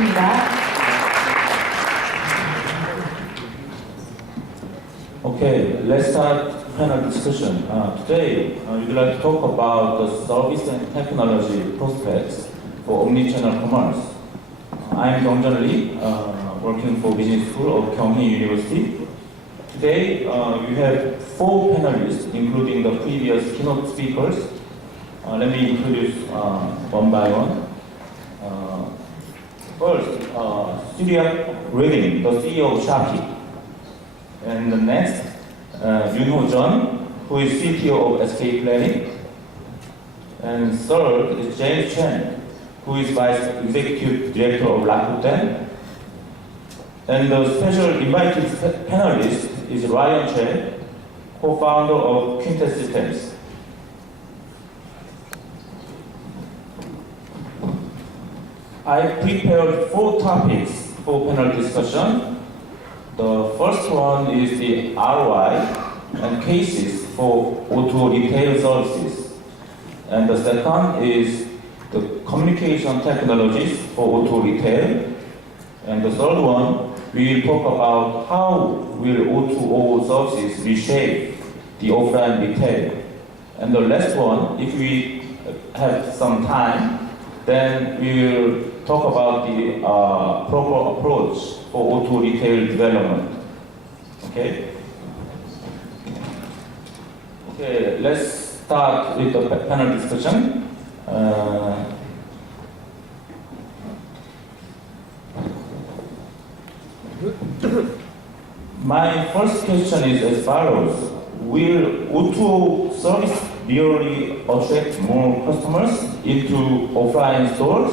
부탁드립니다. Okay, let's start panel discussion. Today, we'd like to talk about the service and technology prospects for omnichannel commerce. I'm Dong-Jun Lee, working for Business School of Kyunghee University. Today, we have 4 panelists, including the previous keynote speakers. Let me introduce one by one. First, Surya Redding, the CEO of Shopee. And the next, Yoon-Ho Jeon, who is CTO of SK Planning. And third is James Chen, who is Vice Executive Director of Rakuten. And the special invited panelist is Ryan Che, co-founder of Quintet Systems. I prepared 4 topics for panel discussion. The first one is the ROI and cases for O2O retail services. And the second is the communication technologies for O2O retail. And the third one, we will talk about how will O2O services reshape the offline retail. And the last one, if we have some time, then we will talk about the proper approach for O2O retail development. Okay? Okay, let's start with the panel discussion. My first question is as follows. Will O2O service really attract more customers into offline stores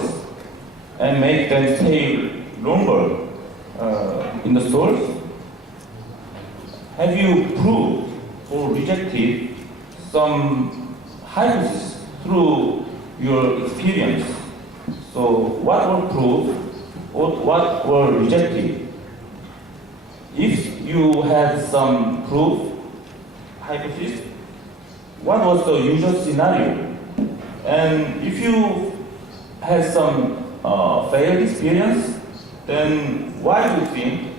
and make them stay longer in the stores? Have you proved or rejected some hypotheses through your experience? So what were proved or what were rejected? If you had some proof, hypothesis, what was the usual scenario? And if you had some failed experience, then why do you think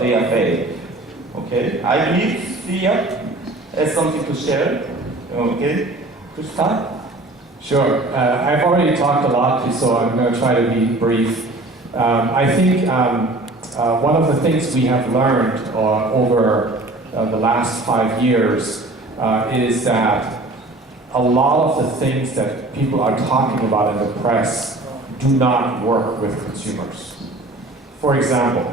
they are failed? Okay, I believe Sia has something to share. Okay, to start? Sure. I've already talked a lot, so I'm going to try to be brief. I think one of the things we have learned over the last 5 years is that a lot of the things that people are talking about in the press do not work with consumers. For example,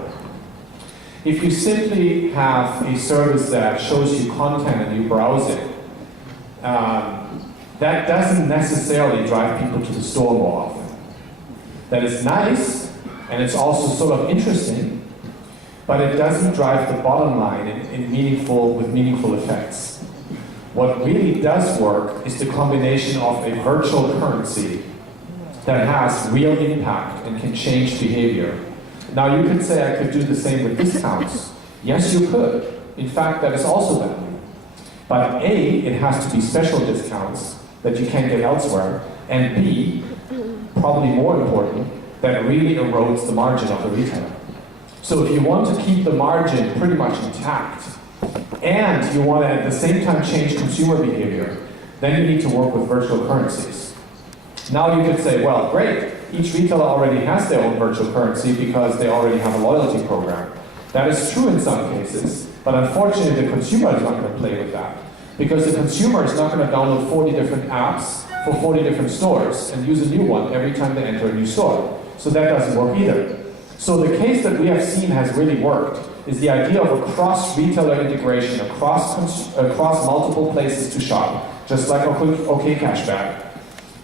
if you simply have a service that shows you content and you browse it, that doesn't necessarily drive people to the store more often. That is nice, and it's also sort of interesting, but it doesn't drive the bottom line with meaningful effects. What really does work is the combination of a virtual currency that has real impact and can change behavior. Now you could say I could do the same with discounts. Yes, you could. In fact, that is also value. But A, it has to be special discounts that you can't get elsewhere, and B, probably more important, that really erodes the margin of the retailer. So if you want to keep the margin pretty much intact, and you want to at the same time change consumer behavior, then you need to work with virtual currencies. Now you could say, well, great, each retailer already has their own virtual currency because they already have a loyalty program. That is true in some cases, but unfortunately the consumer is not going to play with that. Because the consumer is not going to download 40 different apps for 40 different stores and use a new one every time they enter a new store. So that doesn't work either. So the case that we have seen has really worked is the idea of a cross-retailer integration across multiple places to shop, just like OK Cashback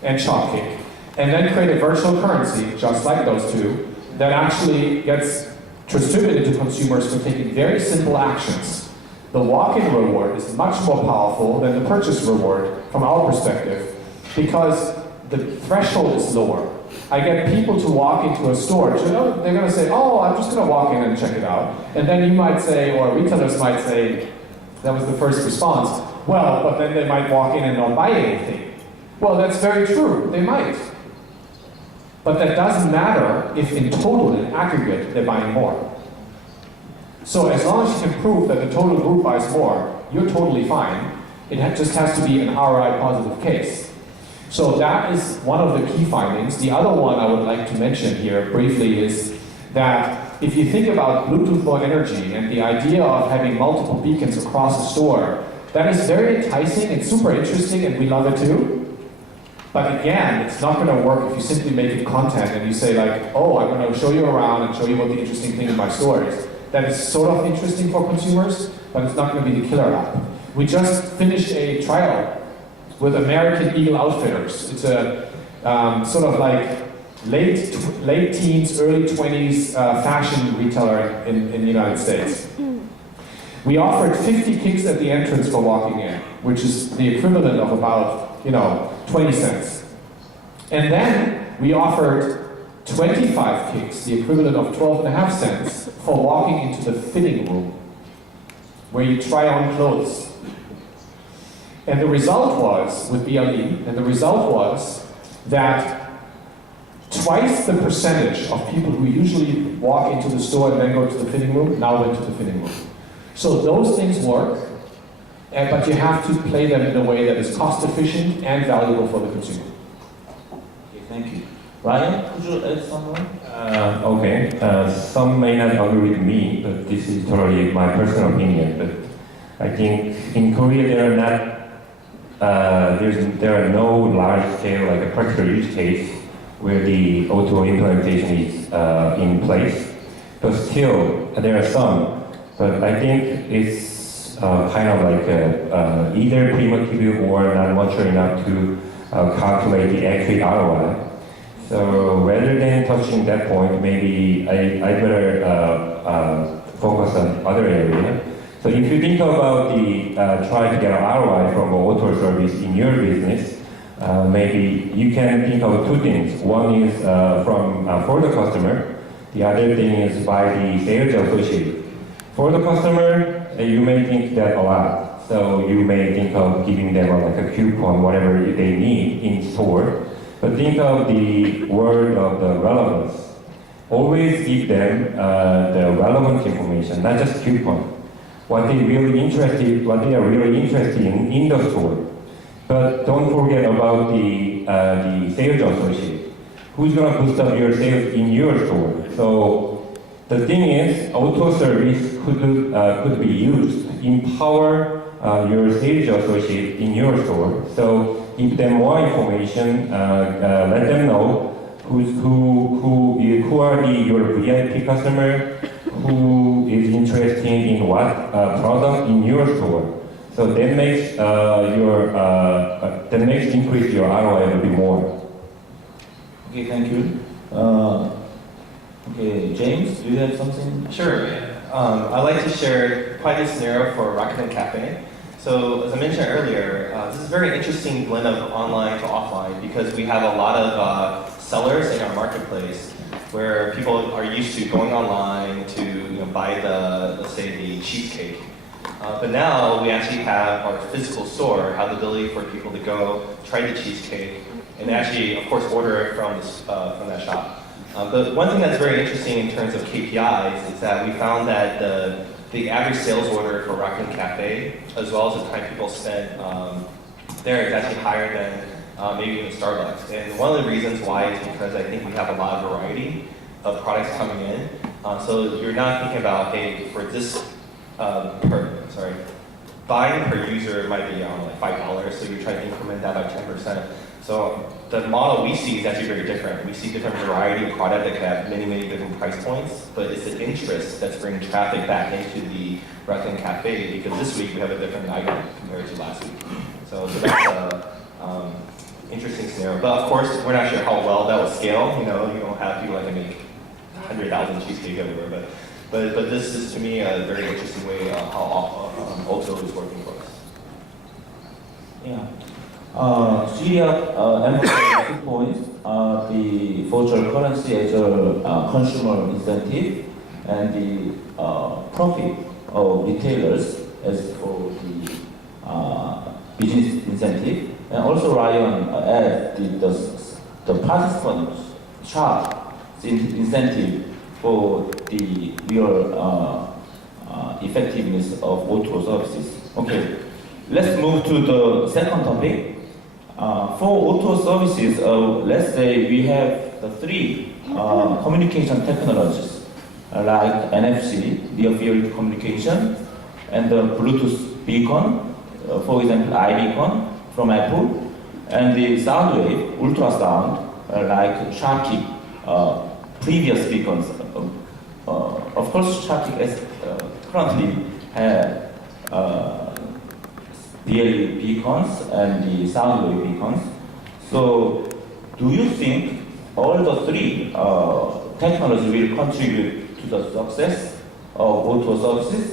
and Shopkick, and then create a virtual currency, just like those two, that actually gets distributed to consumers for taking very simple actions. The walk-in reward is much more powerful than the purchase reward from our perspective because the threshold is lower. I get people to walk into a store, they're going to say, oh, I'm just going to walk in and check it out. And then you might say, or retailers might say, that was the first response, well, but then they might walk in and not buy anything. Well, that's very true, they might. But that doesn't matter if in total, in aggregate, they're buying more. So as long as you can prove that the total group buys more, you're totally fine. It just has to be an ROI positive case. So that is one of the key findings. The other one I would like to mention here briefly is that if you think about Bluetooth Low Energy and the idea of having multiple beacons across the store, that is very enticing and super interesting, and we love it too. But again, it's not going to work if you simply make it content and you say like, oh, I'm going to show you around and show you what the interesting thing in my store is. That is sort of interesting for consumers, but it's not going to be the killer app. We just finished a trial with American Eagle Outfitters. It's a sort of like late teens, early 20s fashion retailer in the United States. We offered 50 kicks at the entrance for walking in, which is the equivalent of about 20 cents. And then we offered 25 kicks, the equivalent of 12.5 cents, for walking into the fitting room, where you try on clothes. And the result was, with BLE, that twice the percentage of people who usually walk into the store and then go to the fitting room now went to the fitting room. So those things work, but you have to play them in a way that is cost efficient and valuable for the consumer. Okay, thank you. Ryan, could you add something? Some may not agree with me, but this is totally my personal opinion. But I think in Korea there are no large scale, like a practical use case where the O2O implementation is in place. But still, there are some. But I think it's kind of like either primitive or not mature enough to calculate the accurate ROI. So rather than touching that point, maybe I better focus on other area. So if you think about the try to get an ROI from an auto service in your business, maybe you can think of two things. One is for the customer. The other thing is by the sales associate. For the customer, you may think that a lot. So you may think of giving them like a coupon, whatever they need in store. But think of the word of the relevance. Always give them the relevant information, not just coupon. What they are really interested in the store. But don't forget about the sales associate. Who's going to boost up your sales in your store? So the thing is, auto service could be used to empower your sales associate in your store. So give them more information, let them know who are your VIP customer, who is interested in what product in your store. So that makes increase your ROI a little bit more. Okay, thank you. Okay, James, do you have something? Sure. I'd like to share quite a scenario for Rakuten Cafe. So as I mentioned earlier, this is a very interesting blend of online to offline because we have a lot of sellers in our marketplace where people are used to going online to buy let's say the cheesecake. But now we actually have our physical store, have the ability for people to go try the cheesecake and actually, of course, order it from that shop. But one thing that's very interesting in terms of KPIs is that we found that the average sales order for Rakuten Cafe, as well as the time people spend there, is actually higher than maybe even Starbucks. And one of the reasons why is because I think we have a lot of variety of products coming in. So you're not thinking about, hey, for this, buying per user might be like $5, so you're trying to increment that by 10%. So the model we see is actually very different. We see different variety of product that can have many, many different price points, but it's the interest that's bringing traffic back into the Rakuten Cafe because this week we have a different item compared to last week. So that's an interesting scenario. But of course, we're not sure how well that will scale. You don't have people that can make 100,000 cheesecake everywhere, but this is to me a very interesting way of how Auto is working for us. Yeah. Syria emphasized 2 points, the virtual currency as a consumer incentive and the profit of retailers as for the business incentive. And also Ryan added the participants sharp incentive for the real effectiveness of O2O services. Okay, let's move to the second topic. For O2O services, let's say we have the three communication technologies like NFC, near field communication, and the Bluetooth beacon, for example, iBeacon from Apple, and the sound wave, ultrasound, like Sharky, previous beacons. Of course, Sharky is currently have DLE beacons and the sound wave beacons. So, do you think all the three technologies will contribute to the success of O2O services?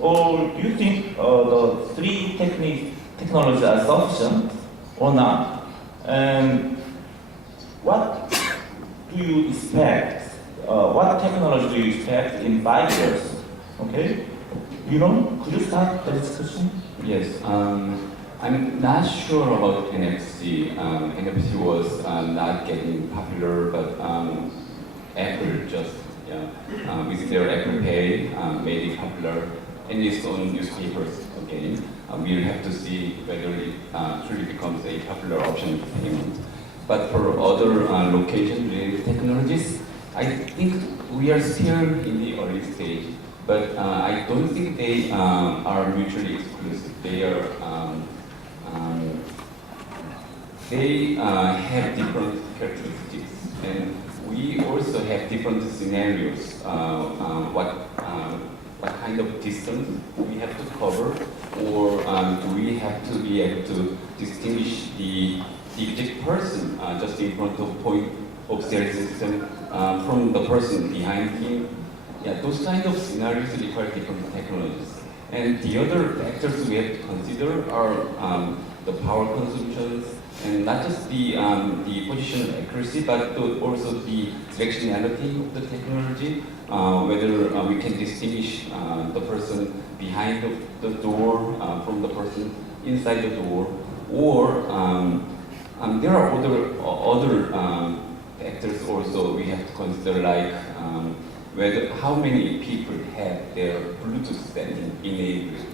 Or do you think the three technologies are sufficient or not? And what do you expect? What technology do you expect in 5 years? Okay, could you start the discussion? Yes, I'm not sure about NFC. NFC was not getting popular, but Apple just with their Apple Pay made it popular in its own newspapers again. We'll have to see whether it truly becomes a popular option for payment. But for other location-related technologies, I think we are still in the early stage. But I don't think they are mutually exclusive. They have different characteristics, and we also have different scenarios. What kind of distance we have to cover, or do we have to be able to distinguish the exact person just in front of point of sale system from the person behind him? Yeah, those kind of scenarios require different technologies. And the other factors we have to consider are the power consumptions, and not just the position accuracy, but also the directionality of the technology, whether we can distinguish the person behind the door from the person inside the door, or there are other factors also we have to consider, like how many people have their Bluetooth setting enabled.